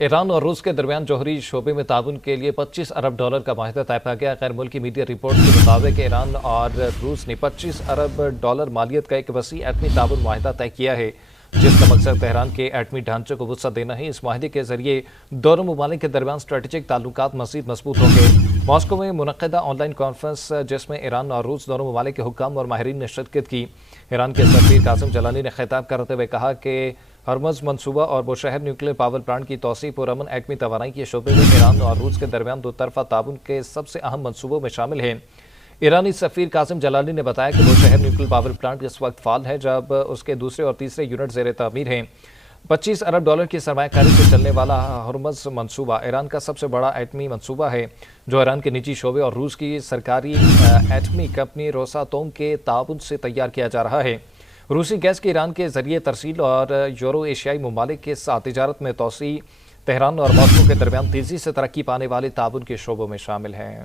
ایران اور روس کے درمیان جوہری شعبے میں تعاون کے لیے $25 ارب کا معاہدہ طے پا گیا۔ غیر ملکی میڈیا رپورٹ کے مطابق ایران اور روس نے $25 ارب مالیت کا ایک وسیع ایٹمی تعاون معاہدہ طے کیا ہے، جس کا مقصد تہران کے ایٹمی ڈھانچے کو وسعت دینا ہے۔ اس معاہدے کے ذریعے دونوں ممالک کے درمیان اسٹریٹجک تعلقات مزید مضبوط ہوں گے۔ ماسکو میں منعقدہ آن لائن کانفرنس جس میں ایران اور روس دونوں ممالک کے حکام اور ماہرین نے شرکت کی، ایران کے سفیر قاسم جلانی نے خطاب کرتے ہوئے کہا کہ ہرمز منصوبہ اور بوشہر نیوکلیر پاور پلانٹ کی توسیع پرامن ایٹمی توانائی کے شعبے میں ایران اور روس کے درمیان دو طرفہ تعاون کے سب سے اہم منصوبوں میں شامل ہیں۔ ایرانی سفیر قاسم جلانی نے بتایا کہ بوشہر نیوکلیر پاور پلانٹ اس وقت فعال ہے جب اس کے دوسرے اور تیسرے یونٹ زیر تعمیر ہیں۔ $25 ارب کی سرمایہ کاری سے چلنے والا ہرمز منصوبہ ایران کا سب سے بڑا ایٹمی منصوبہ ہے، جو ایران کے نجی شعبے اور روس کی سرکاری ایٹمی کمپنی روساتوم کے تعاون سے تیار کیا جا رہا ہے۔ روسی گیس کی ایران کے ذریعے ترسیل اور یورو ایشیائی ممالک کے ساتھ تجارت میں توسیع تہران اور ماسکو کے درمیان تیزی سے ترقی پانے والے تعاون کے شعبوں میں شامل ہیں۔